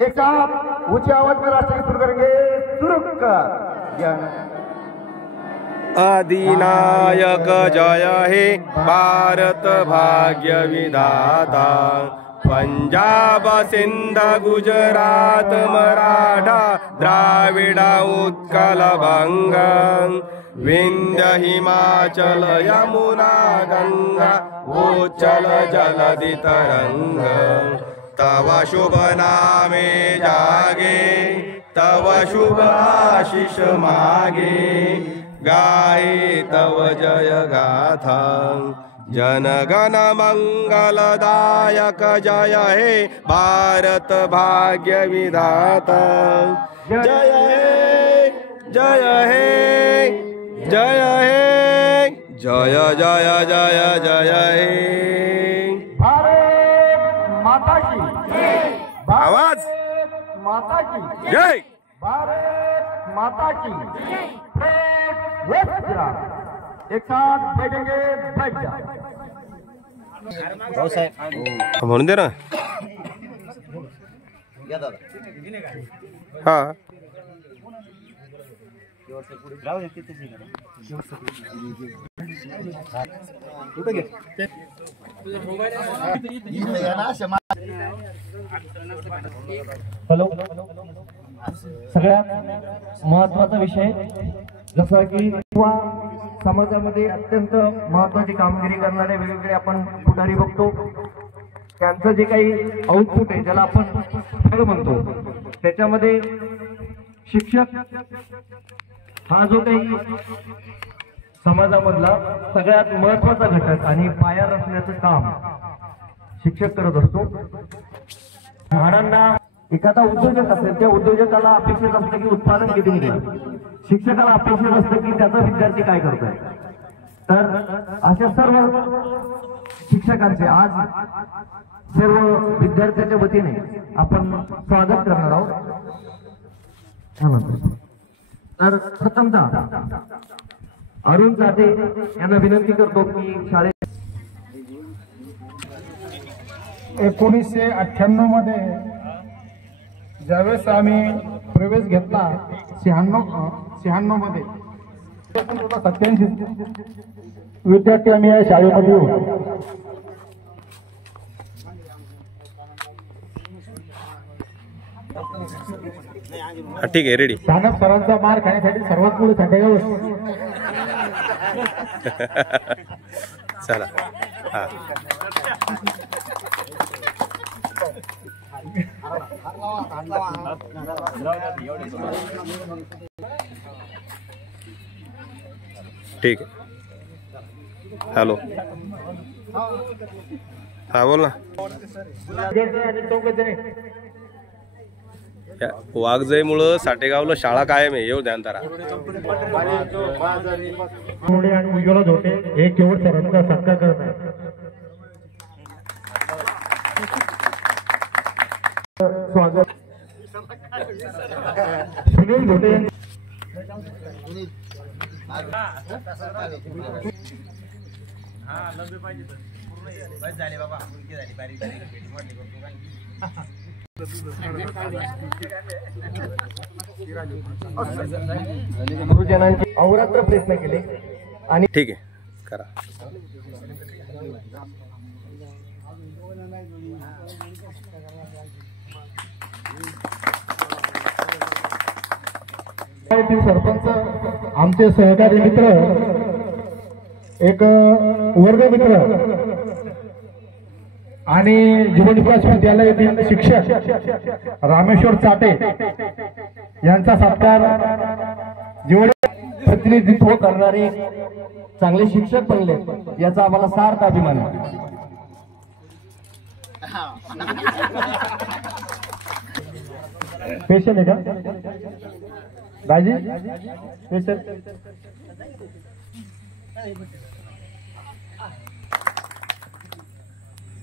एक साथ ऊंची आवाज में राष्ट्रगीत शुरू करेंगे। शुरू कर। अधिनायक जय हे भारत भाग्य विधाता, पंजाब सिंध गुजरात मराठा द्राविड उत्कल बंग, विंध्य हिमाचल यमुना गंगा उच्चल जलधि तरंग, तव शुभ नामे जागे तव शुभ आशीष मागे, गाये तव जय गाथा जनगण मंगलदायक जय हे भारत भाग्य विधाता, जय हे जय हे जय हे जय जय जय जय हे भारत माता की आवाज माता की जय, भारत माता की एक साथ बैठेंगे। बैठ जा म्हणून दे ना। हा हॅलो, सगळ्यात महत्वाचा विषय जसा की समाजामध्ये अत्यंत महत्वाची कामगिरी करणारे वेगवेगळे आपण पुढारी बघतो, त्यांचं जे काही आउटपुट आहे ज्याला आपण फळ म्हणतो, त्याच्यामध्ये शिक्षक हा जो काही समाजामधला सगळ्यात महत्वाचा घटक आणि पाया रचण्याचं काम शिक्षक करत असतो। झाडांना एखादा उद्योजक असेल त्या उद्योजकाला अपेक्षित असतं की उत्पादन किती निघेल, शिक्षकाला अपेक्षित असतं की त्याचा विद्यार्थी काय करतोय। तर अशा सर्व शिक्षकांचे आज सर्व विद्यार्थ्यांच्या वतीने आपण स्वागत करणार आहोत। तर प्रथमतः अरुण चाटे यांना विनंती करतो की शाळेत 1998 मध्ये ज्यावेळेस आम्ही प्रवेश घेतला 96 मध्ये 87 विद्यार्थी आम्ही या शाळेमध्ये होतो। ठीक आहे, रेडी। सानप सरांचा मार खाण्यासाठी सर्वात पुढे थंडेगाव चला। हा ठीक आहे। हॅलो, हा बोल ना। वाघजाईमुळं साठेगावला शाळा कायम आहे, येऊ ध्यान तारा। आणि उज्ज्वला धोटे हे केवळ सरांचा सत्कार करत आहे। स्वागत सुनील धोटे गुरुजनांचे अहोरात्र प्रयत्न केले आणि ठीक आहे करा। सरपंच आमचे सहकारी मित्र, एक वर्ग मित्र आणि जीवन विकास विद्यालयातील शिक्षक रामेश्वर चाटे यांचा सत्कार, जेवढे प्रतिनिधित्व करणारे चांगले शिक्षक बनले याचा आम्हाला सार्थ अभिमान आहे। स्पेशल आहे का दाजी? स्पेशल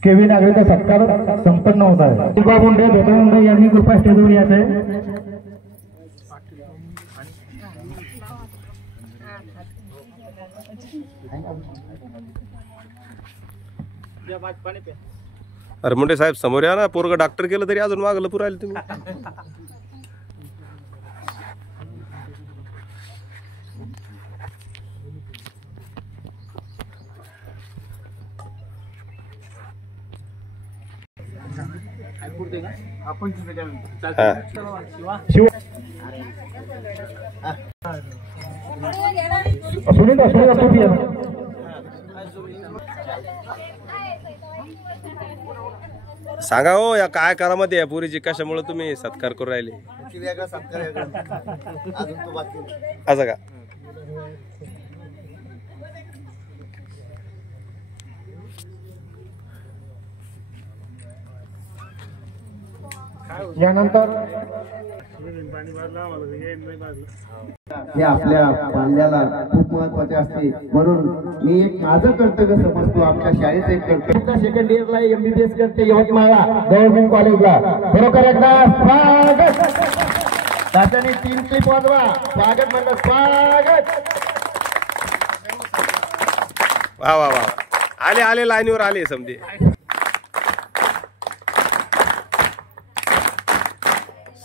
केवी नागरिकचा सत्कार संपन्न होत आहे। शिल्पा मुंडे भेटवंडे यांनी कृपा स्टेजवर यायचे। अरे मुंडे साहेब समोर या ना, पोरग डॉक्टर केलं तरी अजून मागलं पुरायला तुम्ही. सुनीता तुम्ही या. सांगा हो, या काय करामध्ये या पुरीची कशामुळे तुम्ही सत्कार करू राहिले असं का? यानंतर हे आपल्या बाल्याला खूप महत्वाचे असते, म्हणून मी एक माझं कर्तव्य समजतो, आमच्या शाळेचं एक कर्तव्य. सेकंड इयरला MBBS करते यवतमाळला गव्हर्नमेंट कॉलेजला बरोबर एकदा स्वागत. त्याच्याने 3 क्लिप वाजवा. स्वागत म्हणलं, स्वागत. वा वा वा, आले आले, लाईनीवर आले समजे.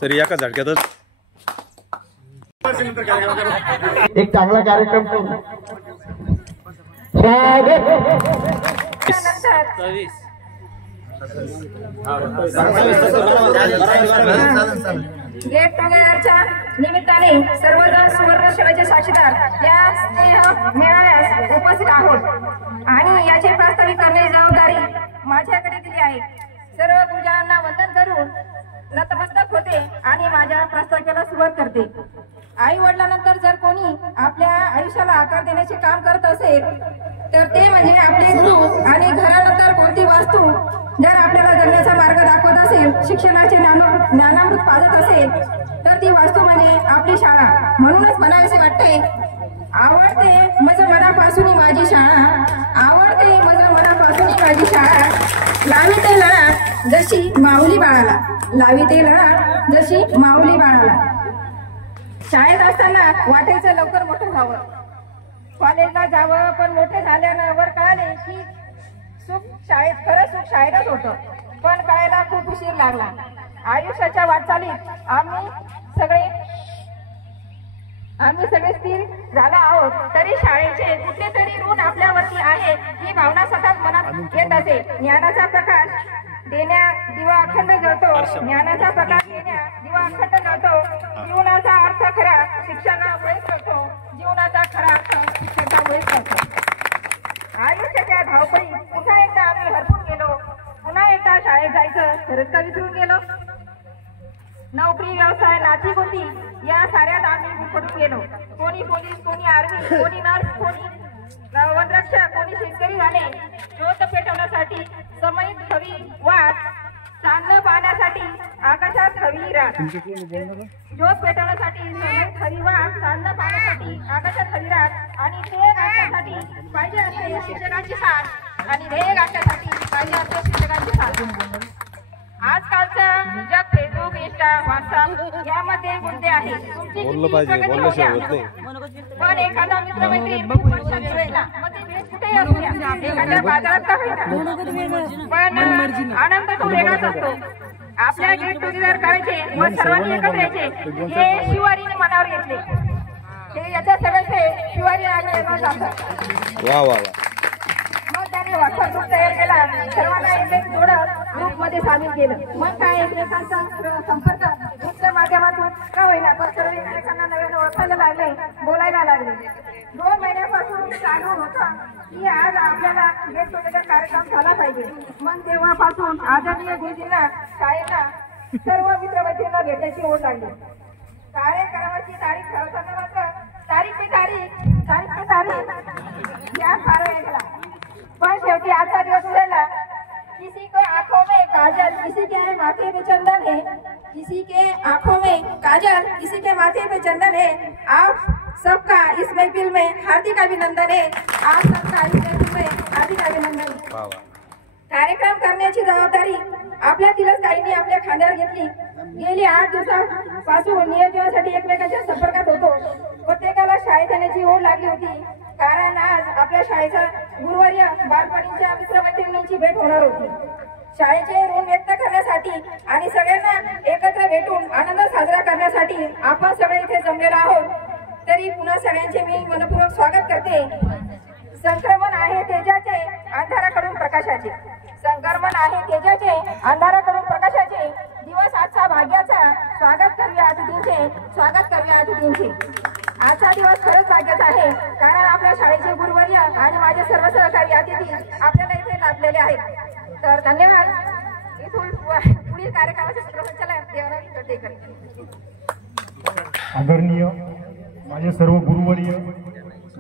सर एका झटक्यातच एक चांगला कार्यक्रम करू. गेट टुगेदरच्या निमित्ताने सर्वजण सुवर्ण शिवाचे साक्षीदार या स्नेह मेळाव्यास उपस्थित आहोत आणि याचे प्रास्ताविक करण्याची जबाबदारी माझ्याकडे दिली आहे. सर्व गुरुजनांना वंदन करून नतमस्तक होते आणि माझ्या प्रास्ताविकाला सुरुवात करते. आई वडिलांनंतर जर कोणी आपल्या आयुष्याला आकार देण्याचे काम करत असेल तर ते म्हणजे आपले गुरु, आणि घरानंतर कोणती वास्तू जर आपल्याला जगण्याचा मार्ग दाखवत असेल, शिक्षणाचे ज्ञानामृत पाजत असेल तर ती वास्तू म्हणजे आपली शाळा. म्हणूनच म्हणावेसे वाटते, आवडते मज मनापासून माझी शाळा, आवडते मज मनापासून माझी शाळा, लावी ते लढा जशी माऊली बाळाला, लावी ते लढा जशी माऊली बाळाला. शाळेत असताना वाटायचं लवकर मोठं व्हावं, कॉलेजला जावं, पण मोठे झाल्यावर कळाले की खरं सुख शाळेतच होतं, पण कळायला खूप उशीर लागला. आयुष्याच्या वाटचालीत आम्ही सगळे स्थिर झालो आहोत, तरी शाळेचे कुठले तरी ऋण आपल्यावरती आहे ही भावना सतत मनात येत असे. ज्ञानाचा प्रकाश देण्या दिवा अखंड जळतो, ज्ञानाचा प्रकाश देण्या दिवा अखंड जळतो. जीवनाचा अर्थ खरा शिक्षणामुळेच कळतो, जीवनाचा खरा अर्थ शिक्षणामुळेच कळतो. आयुष्याच्या धावपळीत पुन्हा एकदा आम्ही हरपून गेलो, पुन्हा एकदा शाळेत जायचं खरंच का विसरून गेलो. नोकरी, व्यवसाय, नाती गोती या साऱ्यात आम्ही गुरफटून गेलो. कोणी पोलीस, कोणी आर्मी, कोणी नर्स, कोणी वनरक्षक, कोणी शेतकरी झाले. ज्योत पेटवण्यासाठी समयीत हवी वाट, चांदणं पाहण्यासाठी आकाशात हवी रात. ज्योत पेटवण्यासाठी समयीत हवी वाट, चांदणं पाहण्यासाठी आकाशात हवी रात, आणि ध्येय गाठण्यासाठी पाहिजे असते शिक्षकांची साथ, आणि ध्येय गाठण्यासाठी पाहिजे असते शिक्षकांची साथ. आजकालचं जग फेसबुक, इंस्टा, व्हॉट्सअप यामध्ये गुंतले आहे. तुमची बोललं पाहिजे, बोलल्याशिवाय होत नाही. पण एखादा मित्रमैत्रीण कुठेही असू द्या, एखाद्या बाजारात का होईना, पण आनंद तो वेगळाच असतो. आपल्या गेट टुगेदर करायचे व सर्वांनी एकत्र यायचे हे शिवारीने मनावर घेतले. हे याच्या सगळ्याचे शिवारी लागले. वा वा वा. मग त्याने व्हॉट्सअप ग्रुप तयार केला, सर्वांना एकमेक जोडत ग्रुपमध्ये सामील केलं. मग काय एकमेकांचा संपर्क ग्रुपच्या माध्यमातून का होईना, पण सर्व एकमेकांना नव्यानं ओळखायला लागले, बोलायला लागले. 2 महिन्यापासून चालू होता की आज आपल्याला गेट टुगेदर कार्यक्रम झाला पाहिजे. मग तेव्हापासून आदरणीय गुरुजींना, शाळेला, सर्व मित्रमैत्रिणींना भेटायची ओढ लागली. कार्यक्रमाची तारीख ठरवताना मात्र तारीख पे तारीख या फार वेळ गेला. पण शेवटी आजचा दिवस उजाडला. किसी को आंखों में काजल, किसी के माथे पे चंदन है, किसी के आंखों में काजल, किसी के माथे पे चंदन है. आप सबका इस महफिल में हार्दिक अभिनंदन है. आप सबका इस महफिल में हार्दिक अभिनंदन. कार्यक्रम करण्याची जबाबदारी आपल्यातीलच काहींनी आपल्या खांद्यावर घेतली. गेली 8 दिवसापासून नियोजनासाठी एकमेकांच्या संपर्कात होतो. प्रत्येकाला शाळेत जाण्याची ओढ लागली होती. कारण आज आपल्या शाळेचा गुरुवर्य बालपणीच्या मित्रमैत्रिणींची भेट होणार होती. शाळेचे ऋण व्यक्त करण्यासाठी आणि सगळ्यांना एकत्र भेटून आनंद साजरा करण्यासाठी आपण सगळे इथे जमलेलो आहोत. तरी पुन्हा सगळ्यांचे मी मनपूर्वक स्वागत करते. संक्रमण आहे तेजाचे, अंधाराकडून प्रकाशाचे. संक्रमण आहे तेजाचे, अंधाराकडून प्रकाशाचे. दिवस आजचा भाग्याचा, स्वागत करूया अतिथींचे, स्वागत करूया अतिथींचे. आजचा दिवस खरंच भाग्याचा आहे, कारण आपल्या शाळेचे गुरुवर्य आणि माझे सर्व सहकारी अतिथी आपल्याला इथे लाभलेले आहेत. तर धन्यवाद. इथून पुढील कार्यक्रमाचे सूत्रसंचालन देवराज कर्तेकर. आदरणीय माझे सर्व गुरुवर्य,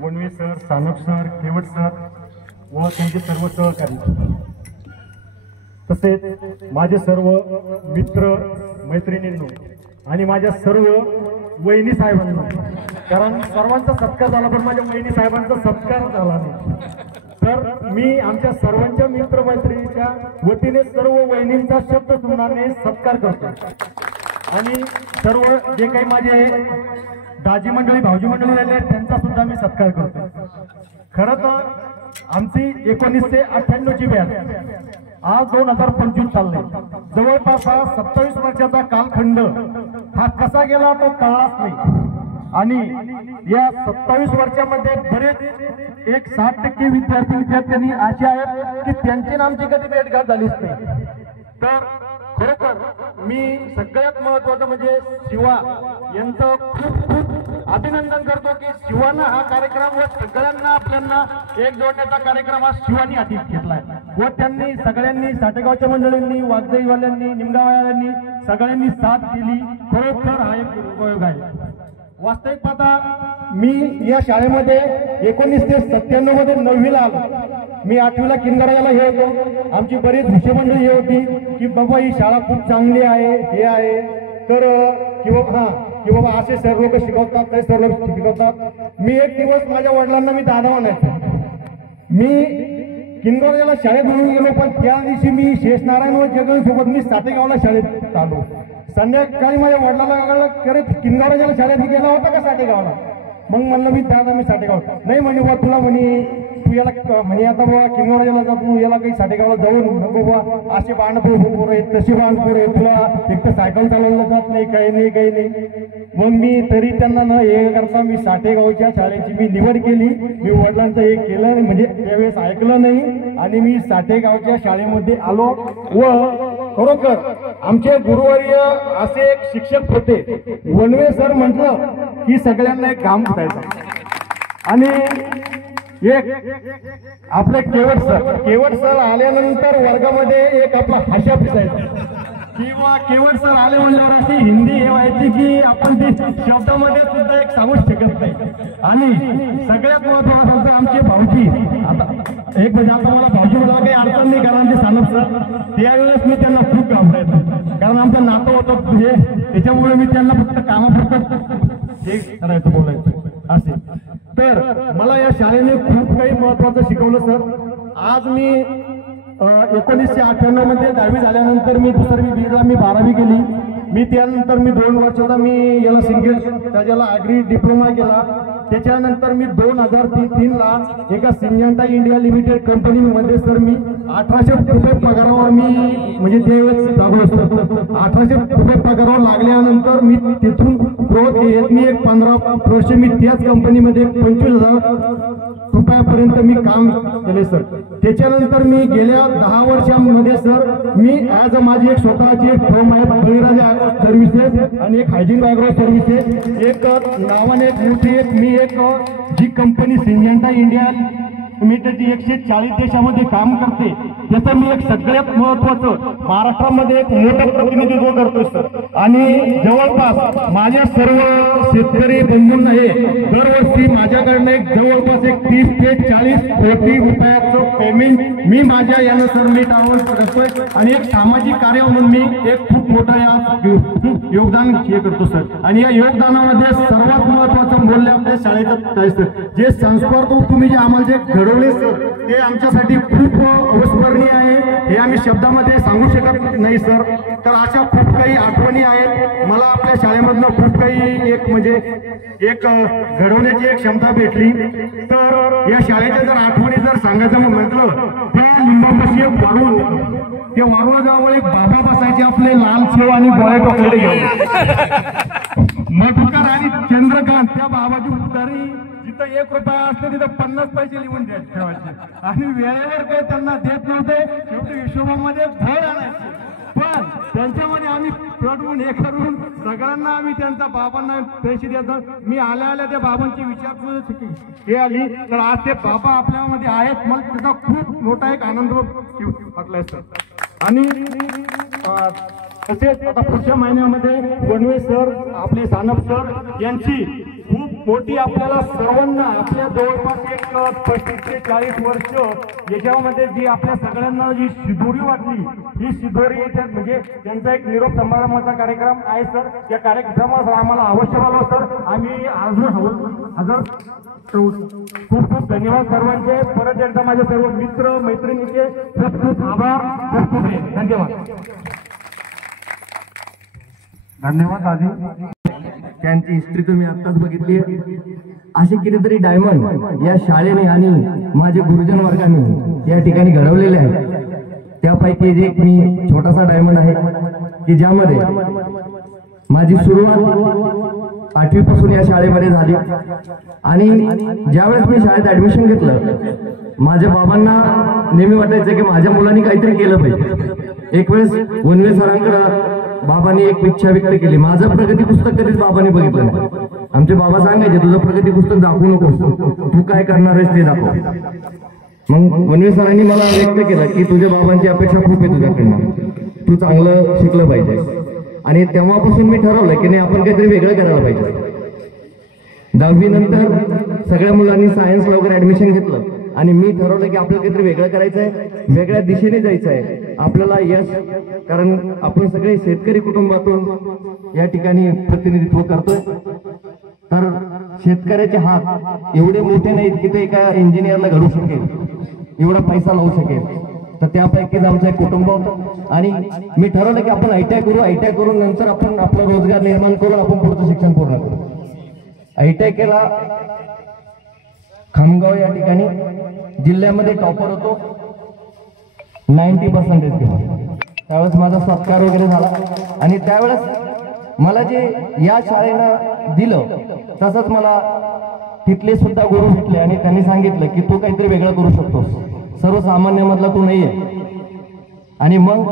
वनवे सर, सानप सर, केवट सर व त्यांचे सर्व सहकारी, तसेच माझे सर्व मित्र मैत्रिणींनो आणि माझ्या सर्व वहिनी साहेबांनो, कारण सर्वांचा सत्कार झाला पण माझ्या वहिनी साहेबांचा सत्कार झाला नाही. तर मी आमच्या सर्वांच्या मित्रमैत्रिणीच्या वतीने सर्व वहिनींचा शब्द सुमनाने सत्कार करतो आणि सर्व जे काही माझे दाजी मंडळी, भाऊजी मंडळी राहिले त्यांचा सुद्धा मी सत्कार करतो. खरं तर आमची 1998ची बॅच आज 2025 चालले. जवळपास 27 वर्षाचा कालखंड हा कसा गेला तो कळलाच नाही. आणि या 27 वर्षामध्ये बरेच एक 60% विद्यार्थ्यांनी असे आहेत की त्यांची आमची कधी भेटघाट झालीच नाही. तर खरोखर मी सगळ्यात महत्वाचं म्हणजे शिवा यांचं खूप खूप अभिनंदन करतो की शिवानं हा कार्यक्रम व सगळ्यांना आपल्यांना एक जोडण्याचा कार्यक्रम हा शिवानी हाती घेतलाय व त्यांनी सगळ्यांनी साठेगावच्या मंडळींनी, वागदेईवाल्यांनी, निमगाववाल्यांनी सगळ्यांनी साथ दिली. खरोखर हा एक उपयोग आहे. वास्तविक पाहता मी या शाळेमध्ये 1997 मध्ये 9वीला आलो. मी 8वीला किनगाराला हे होतो. आमची बरीच विषयमंडळी हे होती की बाबा ही शाळा खूप चांगली आहे, हे आहे, तर की बाबा असे सर लोक शिकवतात, काही सर लोक शिकवतात. मी एक दिवस माझ्या वडिलांना मी दादा म्हणायचो. मी किनगाराला शाळेत म्हणून गेलो, पण त्या दिवशी मी शेषनारायण व जगनसोबत मी साठेगावला शाळेत आलो. संध्याकाळी माझ्या वडिलांना करत किनगाराला शाळेत गेला होता का साठेगावला? मग म्हणलं मी दादा मी साठेगाव नाही म्हणे बा तुला म्हणे तू याला म्हणे आता बाबा किनगाराला जा, तू याला काही साठेगावला जाऊन नको बा, असे बाणपूर पोरं आहेत, तसे बाणपूर आहे, तुला एक तर सायकल चालवलं जात नाही, काही नाही. मग मी तरी त्यांना न हे करता मी साठेगावच्या शाळेची मी निवड केली. मी वडिलांचं हे केलं म्हणजे त्यावेळेस ऐकलं नाही आणि मी साठेगावच्या शाळेमध्ये आलो. व खरोखर आमचे गुरुवर्य असे एक शिक्षक होते. वनवे सर म्हटलं की सगळ्यांना एक काम करायचं. आणि एक आपले केवट सर आल्यानंतर वर्गामध्ये एक आपला हास्या पिसायचा किंवा केवट सर आले म्हणल्यावर अशी हिंदी हे व्हायची की आपण ती शब्दामध्ये सुद्धा एक सांगूच शकत नाही. आणि सगळ्यात महत्वाचं आमचे भाऊजी, आता एक म्हणजे आता मला भाऊजी मला काही अडचण नाही, कारण ते सानप सर त्यावेळेस मी त्यांना खूप घाबरायचो, कारण आमचं नातं होतं म्हणजे त्याच्यामुळे मी त्यांना फक्त कामापुरतं हे करायचं, बोलायचं असे. तर मला या शाळेने खूप काही महत्वाचं शिकवलं सर. आज मी 1998 मध्ये 10वी झाल्यानंतर मी दुसरी बीडला मी 12वी केली. मी त्यानंतर मी 2 वर्षाचा मी याला सिंगल त्याच्याला ॲग्री डिप्लोमा केला. त्याच्यानंतर मी 2003ला एका सिंजंटा इंडिया लिमिटेड कंपनीमध्ये सर मी 1800 रुपये पगारावर मी म्हणजे त्यावेळेस लागलो सर. 1800 रुपये पगारावर लागल्यानंतर मी तिथून ग्रोथ घेत मी एक 15 वर्ष मी त्याच कंपनीमध्ये 25,000 रुपयापर्यंत मी काम केले सर. त्याच्यानंतर मी गेल्या 10 वर्षांमध्ये सर मी ॲज अ माझी एक स्वतःची एक फर्म आहे बळीराजा ॲग्रो सर्व्हिसेस आणि एक हायजीन ॲग्रो सर्व्हिसेस एक नावाने एक मोठी एक मी एक जी कंपनी सिंजंटा इंडिया लिमिटेडची 140 देशामध्ये काम करते. त्याचं मी एक सगळ्यात महत्वाचं महाराष्ट्रामध्ये एक मोठं प्रतिनिधित्व करतोय सर. आणि जवळपास माझ्या सर्व शेतकरी बंधूंना हे दरवर्षी माझ्याकडनं एक जवळपास एक 30 ते 40 कोटी रुपयाचं पेमेंट मी माझ्या यानं सर मी ट्रॅव्हल करतोय. आणि एक सामाजिक कार्य म्हणून मी एक खूप मोठं या योगदान हे करतो सर. आणि या योगदानामध्ये सर्वात महत्वाचं पण बोलले आपल्या शाळेचं काय सर, जे संस्कार तुम्ही जे आम्हाला जे घडवले सर, ते आमच्यासाठी खूप अविस्मरणीय आहे. हे आम्ही शब्दामध्ये सांगू शकत नाही सर. तर अशा खूप काही आठवणी आहेत. मला आपल्या शाळेमधनं खूप काही एक घडवण्याची एक क्षमता भेटली. तर या शाळेच्या जर आठवणी जर सांगायचं म्हटलं, त्या लिंबापाशी एक वारुळ, ते वारुळाजवळ एक बाबा बसायचे, आपले लाल शेव आणि गोळे टोकले घेऊन. मधुकर आणि चंद्रकांत त्या बाबाची उतारी जिथं 1 रुपया असते तिथं 50 पैसे लिहून ठेवायचे आणि वेळेवर काही त्यांना देत नव्हते. शेवटी हिशोबामध्ये भर आणायचे. पण त्यांच्यामध्ये आम्ही पटवून हे करून सगळ्यांना आम्ही त्यांच्या बाबांना पैसे द्यायचो. मी आल्या त्या बाबांची विचारपूस हे आली, तर आज ते बाबा आपल्यामध्ये आहेत. मला त्याचा खूप मोठा एक आनंद वाटलाय सर. आणि तसेच आता पुढच्या महिन्यामध्ये वनवे सर, आपले सानप सर यांची खूप मोठी आपल्याला सर्वांना आपल्या जवळपास एक 35 ते 40 वर्ष याच्यामध्ये जी आपल्या सगळ्यांना जी शिदोरी वाटली, ही शिदोरी म्हणजे त्यांचा एक निरोप समारंभाचा कार्यक्रम आहे सर. या कार्यक्रमात आम्हाला अवश्य बोलवा सर. आम्ही हजर खूप खूप धन्यवाद सर्वांचे. परत एकदा माझे सर्व मित्र मैत्रिणींचे खूप खूप आभार. धन्यवाद. धन्यवाद आधी. त्यांची हिस्ट्री तुम्ही आत्ताच बघितली. असे कितीतरी डायमंड या शाळेने आणि माझे गुरुजन वर्गाने या ठिकाणी घडवलेले आहेत. त्यापैकी एक मी छोटासा डायमंड आहे की ज्यामध्ये माझी सुरुवात 8वी पासून या शाळेमध्ये झाली. आणि ज्यावेळेस मी शाळेत ऍडमिशन घेतलं, माझ्या बाबांना नेहमी वाटायचं की माझ्या मुलांनी काहीतरी केलं पाहिजे. एक वेळेस वनवे सरांकडे बाबांनी एक इच्छा व्यक्त केली. माझं प्रगती पुस्तक कधीच बाबांनी बघितलं नाही. आमचे बाबा सांगायचे, तुझं प्रगती पुस्तक दाखवू नकोस, तू काय करणार आहेस ते दाखव. मग वनवे सरांनी मला व्यक्त केलं की तुझ्या बाबांची अपेक्षा खूप आहे तुझ्याकडनं, तू चांगलं शिकलं पाहिजे. आणि तेव्हापासून मी ठरवलं की नाही, आपण काहीतरी वेगळं करायला पाहिजे. 10वी नंतर सगळ्या मुलांनी सायन्सला वगैरे ऍडमिशन घेतलं आणि मी ठरवलं की आपल्याला काहीतरी वेगळं करायचं आहे, वेगळ्या दिशेने जायचं आहे आपल्याला. यश, कारण आपण सगळे शेतकरी कुटुंबातून या ठिकाणी प्रतिनिधित्व करतोय. तर शेतकऱ्याचे हात एवढे मोठे नाहीत की ते एका इंजिनियरला घडू शकेल, एवढा पैसा लावू शकेल. तर त्यापैकीच आमचं एक कुटुंब होतं आणि मी ठरवलं की आपण ITI करू. ITI करून नंतर आपण आपला रोजगार निर्माण करून आपण पुढचं शिक्षण पूर्ण करू. ITI केला. खामगाव या ठिकाणी जिल्ह्यामध्ये टॉपर होतो, 90% घेऊन. त्यावेळेस माझा सत्कार वगैरे झाला आणि त्यावेळेस मला जे या शाळेनं दिलं तसंच मला तिथले सुद्धा गुरु भेटले आणि त्यांनी सांगितलं की तू काहीतरी वेगळं करू शकतोस, सर्वसामान्यामधला तू नाही आहे. आणि मग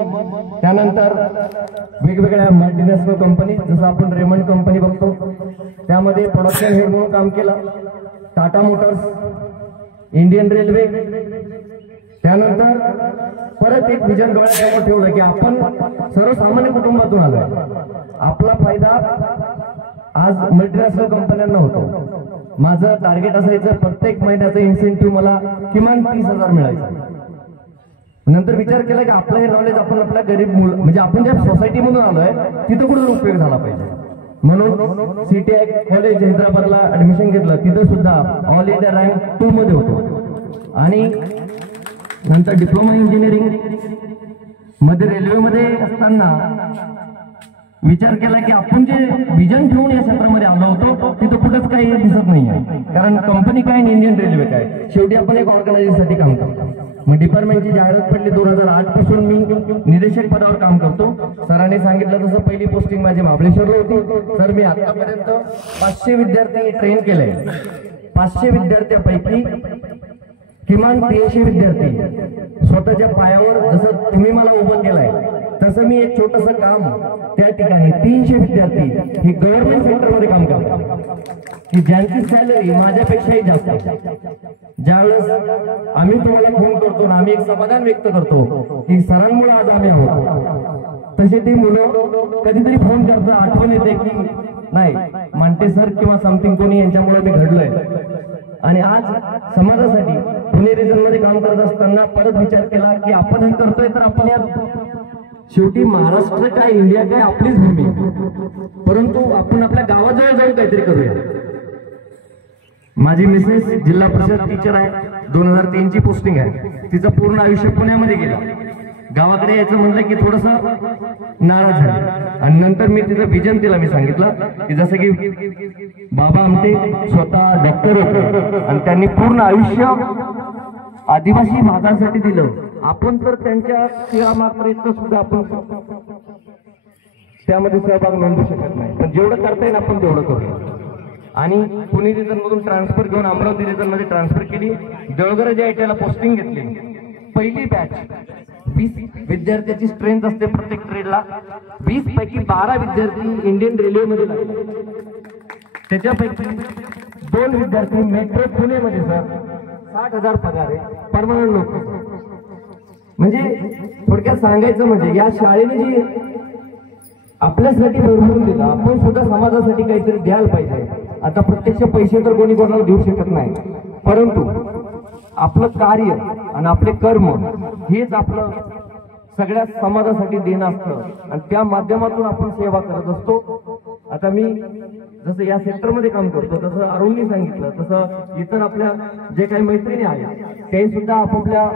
त्यानंतर वेगवेगळ्या मल्टीनॅशनल कंपनी, जसं आपण रेमंड कंपनी बघतो, त्यामध्ये प्रोडक्शन हेड म्हणून काम केलं. Tata Motors, Indian railway. त्यानंतर परत एक विजन डोळ्यासमोर ठेवलं की आपण सर्वसामान्य कुटुंबातून आलोय, आपला फायदा आज मल्टीनॅशनल कंपन्यांना होतो. माझं टार्गेट असायचं प्रत्येक महिन्याचं इन्सेंटिव्ह मला किमान 30,000 मिळायचं. नंतर विचार केला की आपलं हे नॉलेज आपण आपल्या गरीब मुलं, म्हणजे आपण ज्या सोसायटीमधून आलोय तिथं कुठून उपयोग झाला पाहिजे. म्हणून CTI कॉलेज हैदराबादला ऍडमिशन घेतलं. तिथं सुद्धा ऑल इंडिया रँक 2 मध्ये होतो. आणि नंतर डिप्लोमा इंजिनिअरिंग मध्ये रेल्वेमध्ये असताना विचार केला की आपण जे विजन घेऊन या क्षेत्रामध्ये आलो होतो तिथं कुठंच काही दिसत नाहीये. कारण कंपनी काय आणि इंडियन रेल्वे काय, शेवटी आपण एक ऑर्गनायझेशनसाठी काम करतो. मग डिपार्टमेंटची जाहिरात पडली. 2008 पासून मी निदेशक पदावर काम करतो. सरांनी सांगितलं तसं पहिली पोस्टिंग माझी महाबळेश्वरला होती. तर मी आतापर्यंत 500 विद्यार्थी ट्रेन केले. 500 विद्यार्थ्यांपैकी किमान 300 विद्यार्थी स्वतःच्या पायावर, जसं तुम्ही मला उभं केलाय तसं मी एक छोटस काम त्या ठिकाणी 300 विद्यार्थी हे गव्हर्नमेंट सेक्टरमध्ये काम करतात की ज्यांची सॅलरी माझ्यापेक्षाही जास्त. ज्यावेळेस आम्ही तुम्हाला फोन करतो ना, आम्ही एक समाधान व्यक्त करतो की सरांमुळे आज आम्ही आहोत, तसे ते मुलं कधीतरी फोन करतात, आठवण येते की नाही मांटे सर किंवा समथिंग कोणी यांच्यामुळे मी घडलोय. आणि आज समाजासाठी पुणे रिजन मध्ये काम करत असताना परत विचार केला की आपण हे करतोय तर आपण या शेवटी महाराष्ट्र काय इंडिया काय आपलीच भूमी, परंतु आपण आपल्या गावाजवळ जाऊन काहीतरी करूया. माझी मिसेस जिल्हा परिषद टीचर आहे, 2003 ची पोस्टिंग आहे. तिचं पूर्ण आयुष्य पुण्यामध्ये गेलं. गावाकडे यायचं म्हणलं की थोडस नाराज झाली. आणि नंतर मी तिचं विजन तिला मी सांगितलं की जसं की बाबा आमचे स्वतः डॉक्टर होते आणि त्यांनी पूर्ण आयुष्य आदिवासी भागासाठी दिलं. आपण तर त्यांच्या सेवा मात्र इतकं सुद्धा आपण त्यामध्ये सहभाग नोंदवू शकत नाही, पण जेवढं करता येईल आपण तेवढं करूया. आणि पुणे रिजन मधून ट्रान्सफर घेऊन अमरावती रिजन मध्ये ट्रान्सफर केली. देवळगड आयटीआयला पोस्टिंग घेतली. पहिली बॅच 20 विद्यार्थ्याची स्ट्रेंथ असते प्रत्येक ट्रेडला. 20 पैकी 12 विद्यार्थी इंडियन रेल्वेमध्ये लागले. त्याच्यापैकी 2 विद्यार्थी मेट्रो पुणेमध्ये सर 60,000 पगार आहे, परमनंट लोक. म्हणजे थोडक्यात सांगायचं म्हणजे या शाळेने जी आपल्यासाठी भरभरून दिलं, आपण सुद्धा समाजासाठी काहीतरी द्यायला पाहिजे. आता प्रत्यक्ष पैसे तर कोणी कोणाला देऊ शकत नाही, परंतु आपलं कार्य आणि आपले कर्म हेच आपलं सगळ्या समाजासाठी देणं असतं आणि त्या माध्यमातून आपण सेवा करत असतो. आता मी जसं या सेक्टरमध्ये काम करतो तसं अरुणनी सांगितलं, तसं इतर आपल्या जे काही मैत्रिणी आहेत ते सुद्धा आपापल्या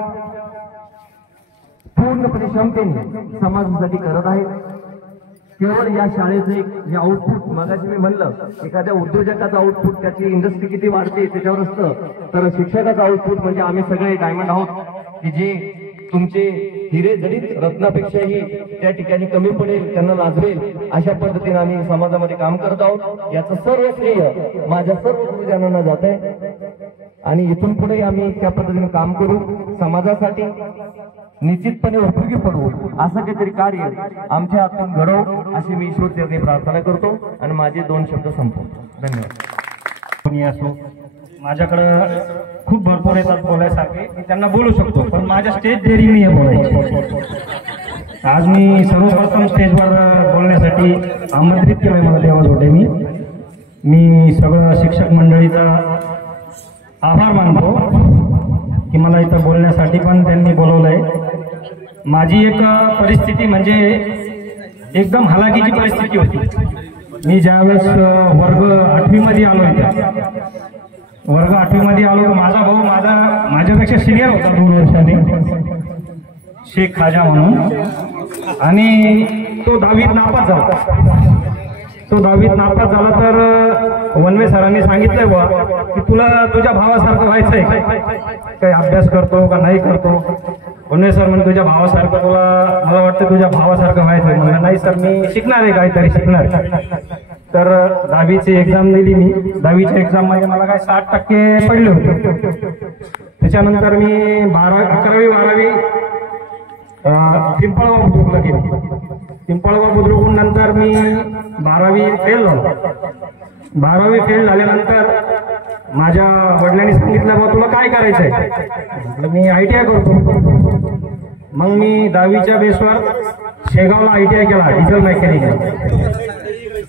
पूर्णपणे क्षमतेने समाजासाठी करत आहेत. केवळ या शाळेचं एक हे आउटपुट, मगाशी मी म्हणलं एखाद्या उद्योजकाचं आउटपुट त्याची इंडस्ट्री किती वाढते त्याच्यावर असतं, तर शिक्षकाचं आउटपुट म्हणजे आम्ही सगळे डायमंड आहोत की जे तुमचे हिरे जडित रत्नापेक्षाही त्या ठिकाणी कमी पडेल, त्यांना लाजवेल अशा पद्धतीने आम्ही समाजामध्ये काम करत आहोत. याचं सर्व श्रेय माझ्या सर्व गुरुजनांना जात आहे आणि इथून पुढे आम्ही त्या पद्धतीने काम करू, समाजासाठी निश्चितपणे उपयोगी पडू असं काहीतरी कार्य आमच्या हातून घडवू अशी मी ईश्वरचरणी प्रार्थना करतो आणि माझे 2 शब्द संपवतो. धन्यवाद. कोणी असो, माझ्याकडं खूप भरपूर येतात बोलायसारखे, मी त्यांना बोलू शकतो, पण माझ्या स्टेज डेअरी मी हे बोलायचे. आज मी सर्वप्रथम स्टेजवर बोलण्यासाठी आमंत्रित केलंय मला देवा जोडे. मी सगळं शिक्षक मंडळीचा आभार मानतो की मला इथं बोलण्यासाठी पण त्यांनी बोलवलंय. माझी एक परिस्थिती म्हणजे एकदम हलाखीची परिस्थिती होती. मी ज्यावेळेस वर्ग 8वी मध्ये आलो वर्ग 8वी मध्ये आलो, माझा भाऊ माझ्यापेक्षा सिनियर होता 2 वर्षांनी, शेख खाजा म्हणून, आणि तो 10वीत नापास झाला. तर वनवे सरांनी सांगितलंय बा की तुला तुझ्या भावासारखं व्हायचंय, काही अभ्यास करतो का नाही करतो. वनवे सर म्हणजे तुझ्या भावासारखं, मला वाटतं तुझ्या भावासारखं व्हायचंय. म्हणलं नाही सर, मी शिकणार आहे, काहीतरी शिकणार. तर 10वीची एक्झाम दिली मी. 10वीच्या एक्झाम मध्ये मला काय 60% पडले होते. त्याच्यानंतर मी 11वी 12वी पिंपळगाव बुद्रुकला गेली. पिंपळगाव बुद्रुकहून नंतर मी 12वी फेल झालो. 12वी फेल झाल्यानंतर माझ्या वडिलांनी सांगितलं बा तुला काय करायचंय. म्हटलं मी ITI करतो. मग मी 10वीच्या बेसवर शेगावला ITI केला,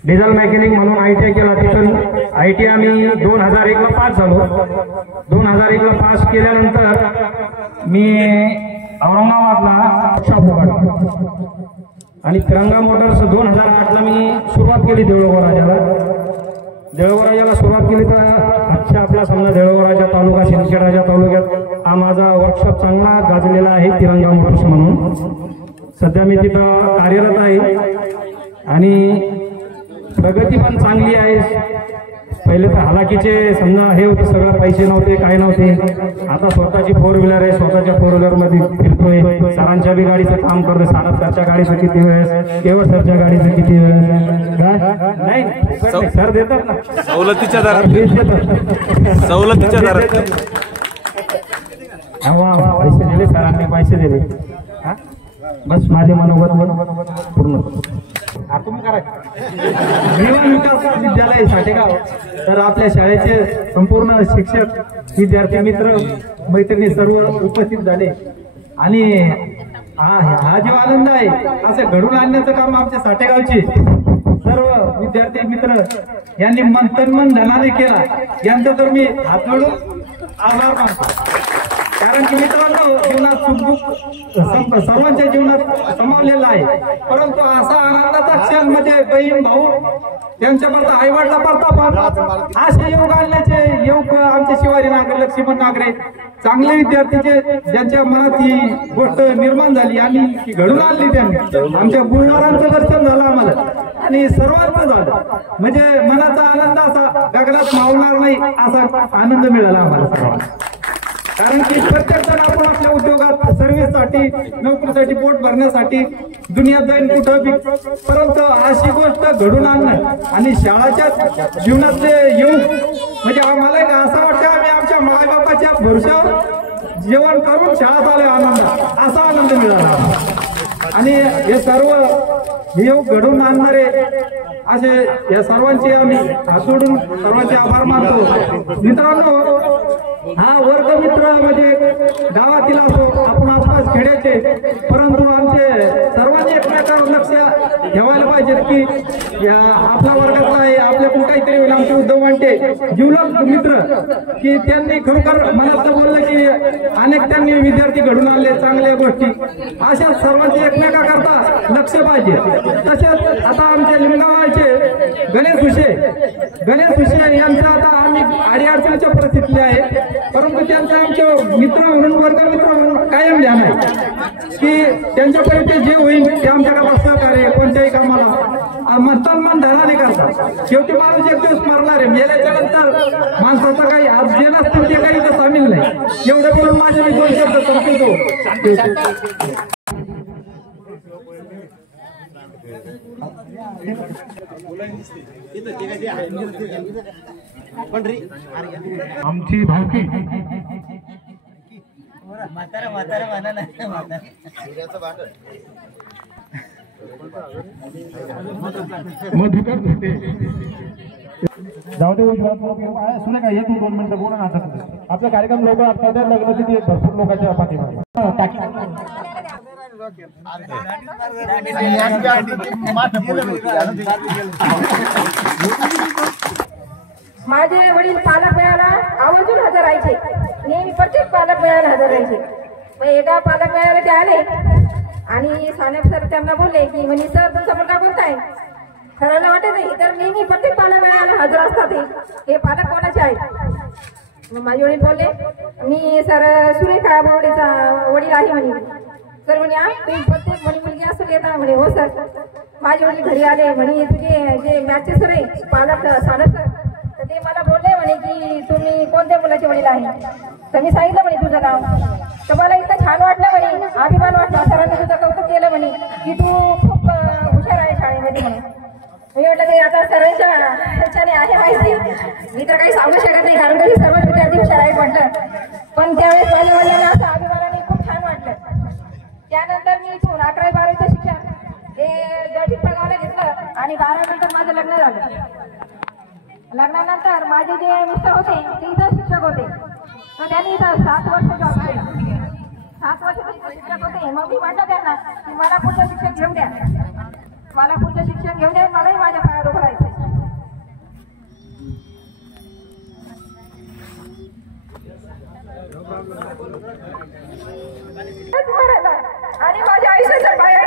डिझेल मेकॅनिक म्हणून ITI केला. तिथून ITI आम्ही 2001 ला पास झालो. 2001 ला पास केल्यानंतर मी औरंगाबादला शॉप उघडला आणि तिरंगा मोटर्स 2008 ला मी सुरुवात केली. देऊळगाव सुरुवात केली. तर आजच्या आपला समजा देऊळगाव तालुका शिंदखेडा तालुक्यात हा माझा वर्कशॉप चांगला गाजलेला आहे तिरंगा मोटर्स म्हणून. सध्या मी तिथं कार्यरत आहे आणि प्रगती पण चांगली आहे. पहिले तर हलाखीचे समजा हे होते, सगळं पैसे नव्हते, काय नव्हते. आता स्वतःची 4 व्हीलर आहे, स्वतःच्या 4 व्हीलर मध्ये फिरतोय. सरांच्या बी गाडीचं काम करतोय. सरच्या गाडीचं किती वेळेस, केवळ सरच्या गाडीचं किती वेळेस. नाही सर देतात ना सवलतीच्या दरात. पैसे दिले सरांनी, पैसे दिले. बस माझे मनोगत पूर्ण. विद्यालय साठेगाव. तर आपल्या शाळेचे संपूर्ण शिक्षक, विद्यार्थी, मित्र मैत्रिणी सर्व उपस्थित झाले आणि हा जो आनंद आहे असं घडून आणण्याचं काम आमच्या साठेगावचे सर्व विद्यार्थी मित्र यांनी मन धनाने केला. यांचा तर मी हात जोडून आभार मानतो. कारण की मित्रांनो, जीवनात सुख सर्वांच्या जीवनात समावलेला आहे, परंतु असा आनंदाचा क्षण म्हणजे बहीण भाऊ त्यांच्यापर्यंत आई वडिला परता असे योग आणण्याचे योग आमचे शिवाजी नागरे, लक्ष्मण नागरे चांगले विद्यार्थीचे ज्यांच्या मनात ही गोष्ट निर्माण झाली आणि ती घडून आणली त्यांनी. आमच्या गुरुवारांचं दर्शन झालं आम्हाला आणि सर्वांचं झालं, म्हणजे मनाचा आनंद असा गगनात मावणार नाही असा आनंद मिळाला आम्हाला सर्वांना. कारण की प्रत्येक जण आपण आपल्या उद्योगात सर्व्हिससाठी, नोकरीसाठी, पोट भरण्यासाठी दुनियात जाईन कुठं, परंतु अशी गोष्ट घडून आणणं आणि शाळाच्या जीवनातले योग म्हणजे आम्हाला असं वाटतं आम्ही आमच्या मायबापाच्या भरोशावर जेवण करून शाळा चालू आनंद, असा आनंद मिळाला. आणि हे सर्व योग घडवून आणणारे असे या सर्वांचे आम्ही हात जोडून सर्वांचे आभार मानतो. मित्रांनो, हा वर्गमित्र म्हणजे गावातील असो, आपण आसपास खेड्याचे, परंतु आमचे सर्वांनी एकमेकांवर लक्ष ठेवायला पाहिजे की आपल्या वर्गातला आहे, आपल्याकडून काहीतरी होईल. आमचे उद्धव वांटे जीवलग मित्र की त्यांनी खरोखर मनात बोललं की अनेक त्यांनी विद्यार्थी घडून आणले चांगल्या गोष्टी. अशा सर्वांचे एकमेकाकरता लक्ष पाहिजे. तसेच आता आमचे लिंगावाचे गणेश हुशे यांचा आता आम्ही अडीअडचणीच्या परिस्थितीत आहे, परंतु त्यांचा आमचे मित्र म्हणून, वर्गमित्र म्हणून कायम ध्यान आहे की त्यांच्यापर्यंत जे होईल ते आमच्याकडे सहकार्य कोणत्याही कामाला मन धराने करतात. शेवटी माणूस एक दिवस मरणार आहे, मेल्याच्या नंतर माणसाचा काही आज जे नसतील ते काही तर सामील नाही. एवढं बोलून माझे मी 2 शब्द संपवतो. आमची भावकी मधुकर धोटे जाऊ दे. सुने का 1-2 मिनिटं बोला ना. आपला कार्यक्रम लोक आता लग्न तिथे भरपूर लोकांच्या पाठीमागे माझे वडील पालक मेळाला आवर्जून हजर राहायचे, नेहमी प्रत्येक पालक मेळाला हजर राहायचे. मग एका पालक मेळाला ते आले आणि सानेप सर त्यांना बोलले की म्हणे सर तुमचा मुलगा कोणता आहे? सरांना वाटत नाही तर नेहमी प्रत्येक पालक मेळाला हजर असतात, हे पालक कोणाचे आहेत? मग माझे वडील बोलले मी सर सुरेखा बोर्डेचा वडील आहे म्हणे. सर म्हणे तुम्ही प्रत्येक म्हणे मुलगी असं येतात म्हणे. हो सर. माझे वडील घरी आले म्हणे तुझे जे मॅथचे सर आहे पालक सानप सर, तर ते मला बोलले म्हणे की तुम्ही कोणत्या मुलाचे वडील आहे? तर मी सांगितलं म्हणे तुझं नाव. तर मला इतकं छान वाटलं म्हणे, अभिमान वाटला. सरांनी तुझं कौतुक केलं म्हणे की तू खूप हुशार आहे शाळेमध्ये म्हणून. मी म्हटलं ते आता सरांच्या ह्याच्याने आहे माहिती, मी तर काही सांगू शकत नाही कारण तरी सर्व विद्यार्थी हुशार आहेत म्हटलं. पण त्यावेळेस माझ्या वडिलांना असं अभिमानाने खूप छान वाटलं. त्यानंतर मी इथून 11वी-12वीचं शिक्षण हे गडचिरोली घेतलं आणि 12 नंतर माझं लग्न झालं. लग्नानंतर माझे जे मिस्टर होते ते इथं शिक्षक होते, तर त्यांनी इथं 7 वर्ष जॉब केला. 7 वर्ष शिक्षक होते. मग मी म्हटलं त्यांना की मला पुढचं शिक्षण घेऊन द्या, मला पुढचं शिक्षण घेऊन द्या, मलाही माझ्या पायावर उभं राहायचं. आणि माझ्या आयुष्याच्या पाया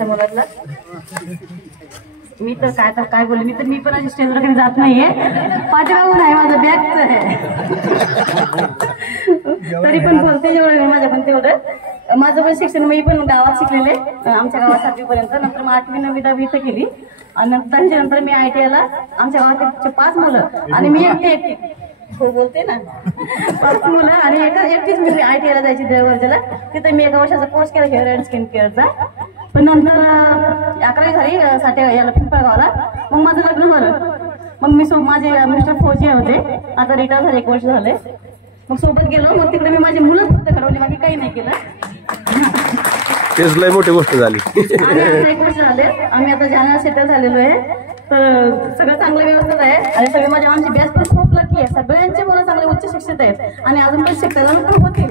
मुलातला मी तर काय बोलले, मी पण अशी स्टेजवर कधी जात नाहीये. पाठीमागून आहे माझं बॅगच आहे तरी पण बोलते जेवढं माझ्या पण तेवढं. माझं पण शिक्षण मी पण गावात शिकलेले, आमच्या गावात 7वी पर्यंत. नंतर मग 8वी 9वी 10वी इथं केली आणि नंतर मी ITI ला. आमच्या गावात 5 मुलं आणि मी एकटी हो बोलते ना 5 मुलं आणि एकटीच मी ITI ला जायची देवगडला. तिथे मी 1 वर्षाचा कोर्स केला हेअर अँड स्किन केअरचा. पण नंतर 11वी झाली साठे याला पिंपळगावला. मग माझं लग्न झालं. मग मी माझे मिस्टर फौजी होते, आता रिटायर झाले 1 वर्ष झाले. मग सोबत गेलो. मग तिकडे मी माझी मुलं फक्त घडवली, बाकी काही नाही केलं. तेच लय मोठी गोष्ट झाली. आणि आता 1 वर्ष झाले आम्ही आता जालन्याला सेटल झालेलो आहे. तर सगळं चांगलं व्यवस्थित आहे आणि सगळे माझ्या आमची बॅच पण खूप लकी आहे. सगळ्यांचे मुलं चांगले उच्च शिक्षित आहेत आणि अजून पण शिकताना पण होतील.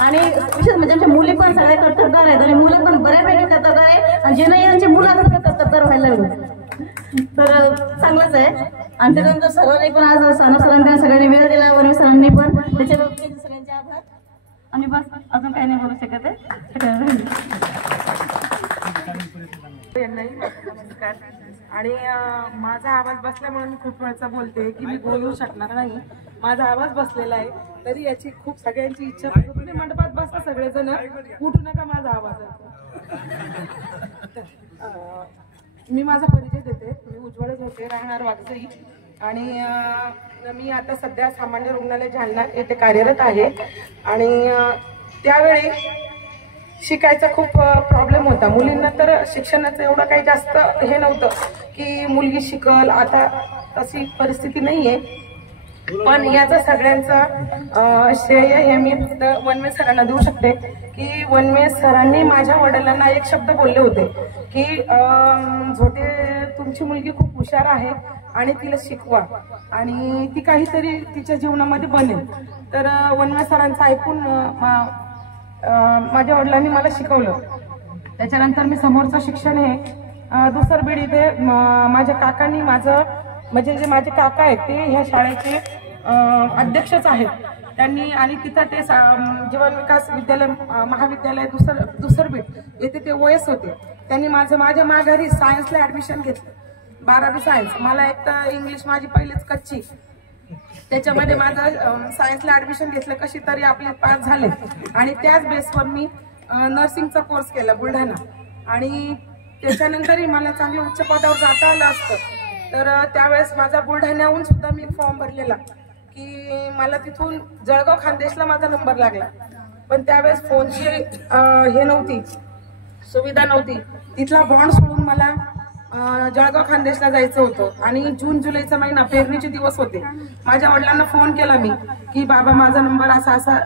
आणि विशेष म्हणजे आमच्या मुली पण सगळे कर्तबगार आहेत आणि मुलं पण बऱ्यापैकी कर्तबगार आहे आणि जे नाही यांचे मुलं आता कर्तबगार व्हायला लागले तर चांगलंच आहे. आणि त्याच्यानंतर सरांनी पण आज सानप सरांनी सगळ्यांनी वेळ दिला, वनवी सरांनी पण, त्याच्याबद्दल सगळ्यांचे आभार. आणि बस अजून काही नाही बोलू शकत आहे. गावडे यांनाही नमस्कार. आणि माझा आवाज बसल्यामुळे मी खूप वेळचा बोलते की मी बोलू शकणार नाही. माझा आवाज बसलेला आहे, तरी याची खूप सगळ्यांची इच्छा होती तुम्ही मंडपात बसा सगळेजण, उठू नका माझा आवाज. मी माझा परिचय देते. मी उज्ज्वलच होते, राहणार वागजई. आणि मी आता सध्या सामान्य रुग्णालय जालना येथे कार्यरत आहे. आणि त्यावेळी शिकायचा खूप प्रॉब्लेम होता. मुलींना तर शिक्षणाचं एवढं काही जास्त हे नव्हतं की मुलगी शिकल, आता तशी परिस्थिती नाही आहे. पण याचा सगळ्यांचा श्रेय हे मी फक्त वनवे सरांना देऊ शकते की वनवे सरांनी माझ्या वडिलांना एक शब्द बोलले होते की झोटे तुमची मुलगी खूप हुशार आहे आणि तिला शिकवा आणि ती काहीतरी तिच्या जीवनामध्ये बनेल. तर वनवे सरांचं ऐकून माझ्या वडिलांनी मला शिकवलं. त्याच्यानंतर मी समोरचं शिक्षण हे दुसरबीड इथे माझ्या काकांनी माझं म्हणजे जे माझे काका आहेत ते ह्या शाळेचे अध्यक्षच आहेत. त्यांनी आणि तिथं ते जीवन विकास विद्यालय महाविद्यालय दुसरबीड येथे ते वयस होते. त्यांनी माझ्या माघारी सायन्सला ऍडमिशन घेतलं, 12वी सायन्स. मला एक तर इंग्लिश माझी पहिलीच कच्ची, त्याच्यामध्ये माझं सायन्सला ऍडमिशन घेतलं, कशी तरी आपले पास झाले. आणि त्याच बेसवर मी नर्सिंगचा कोर्स केला बुलढाणा. आणि त्याच्यानंतरही मला चांगलं उच्च पदावर जाता आलं असतं. तर त्यावेळेस माझा बुलढाण्याहून सुद्धा मी फॉर्म भरलेला की मला तिथून जळगाव खानदेशला माझा नंबर लागला. पण त्यावेळेस फोनची हे नव्हती, सुविधा नव्हती. तिथला बॉन्ड सोडून मला जळगाव खानदेशला जायचं होतं. आणि जून जुलैचा महिना पेरणीचे दिवस होते. माझ्या वडिलांना फोन केला मी की बाबा माझा नंबर असा असा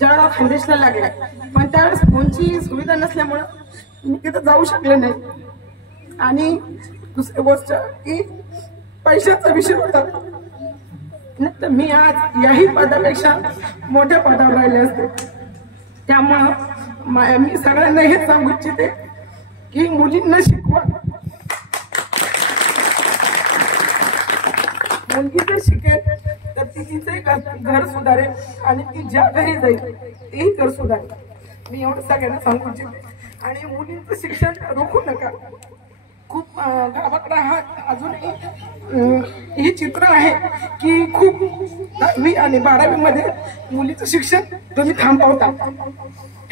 जळगाव खानदेशला लागला. पण त्यावेळेस फोनची सुविधा नसल्यामुळं मी तिथं जाऊ शकले नाही. आणि दुसरी गोष्ट की पैशाचा विषय होता, नाही तर मी आज याही पदापेक्षा मोठ्या पदावर राहिले असते. त्यामुळं मी सगळ्यांना हे सांगू इच्छिते की मुलींना शिकवा. मुलगी जर शिकेल तर ती तिचे घर सुधारेल आणि ती ज्या घरी जाईल तेही घर सुधारेल. मी एवढं सगळ्यांना सांगू इच्छिते. आणि मुलींचं शिक्षण रोखू नका. खूप गावाकडे हा अजूनही हे चित्र आहे की खूप 10वी आणि 12वी मध्ये मुलीचं शिक्षण तुम्ही थांबवता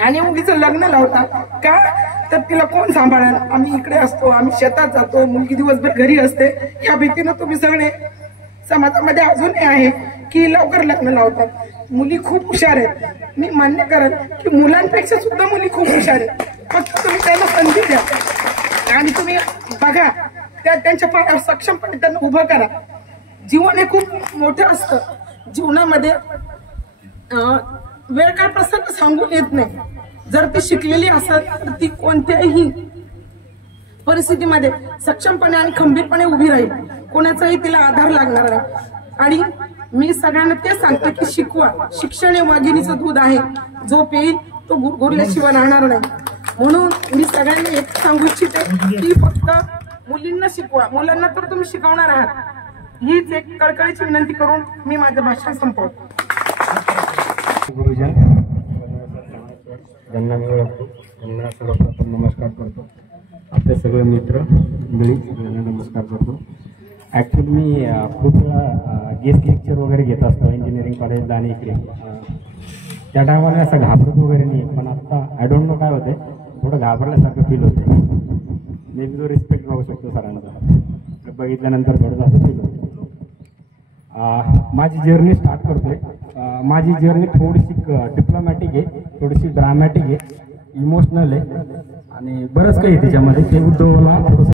आणि मुलीचं लग्न लावता का, तर तिला कोण सांभाळेल, आम्ही इकडे असतो, आम्ही शेतात जातो, मुलगी दिवसभर घरी असते. ह्या भीतीनं तुम्ही सगळे समाजामध्ये अजूनही आहे की लवकर लग्न लावतात. मुली खूप हुशार आहेत, मी मान्य करेन की मुलांपेक्षा सुद्धा मुली खूप हुशार आहेत. फक्त तुम्ही त्यांना संधी द्या आणि तुम्ही बघा त्यांच्या पायावर सक्षमपणे त्यांना उभं करा. जीवन हे खूप मोठं असतं. जीवनामध्ये वेळ काय प्रसंग सांगून येत नाही. जर ती शिकलेली असेल तर ती कोणत्याही परिस्थितीमध्ये सक्षमपणे आणि खंबीरपणे उभी राहील. कोणाचाही तिला आधार लागणार नाही. आणि मी सगळ्यांना ते सांगते की शिकवा. शिक्षण हे वाघिणीचं दूध आहे, जो पेईल तो गुरगुरल्याशिवाय राहणार नाही. म्हणून मी सगळ्यांना एक सांगू इच्छिते की फक्त मुलींना शिकवा. मुलांना तर तुम्ही शिकवणार आहात, हीच एक कळकळीची विनंती करून मी माझं भाषण संपवतो. गुरुजन ज्यांना मी ओळखतो त्यांना सर्वप्रथम नमस्कार करतो. आपले सगळे मित्र मंडळी सगळ्यांना नमस्कार करतो. ॲक्च्युली मी खूप वेळा गेस्ट लेक्चर वगैरे घेत असतो इंजिनिअरिंग कॉलेजला आणि इकडे. त्या टायमाला असं घाबरत वगैरे नाही, पण आत्ता आय डोंट नो काय होते, थोडं घाबरल्यासारखं फील होते. मे बी तो रिस्पेक्ट राहू शकतो सरांचा, बघितल्यानंतर थोडं असं फील होतं. माझी जर्नी स्टार्ट करतोय. माझी जर्नी थोडीशी डिप्लोमॅटिक आहे, थोडीशी ड्रामॅटिक आहे, इमोशनल आहे आणि बरंच काही त्याच्यामध्ये ते उद्धवला थोडंसं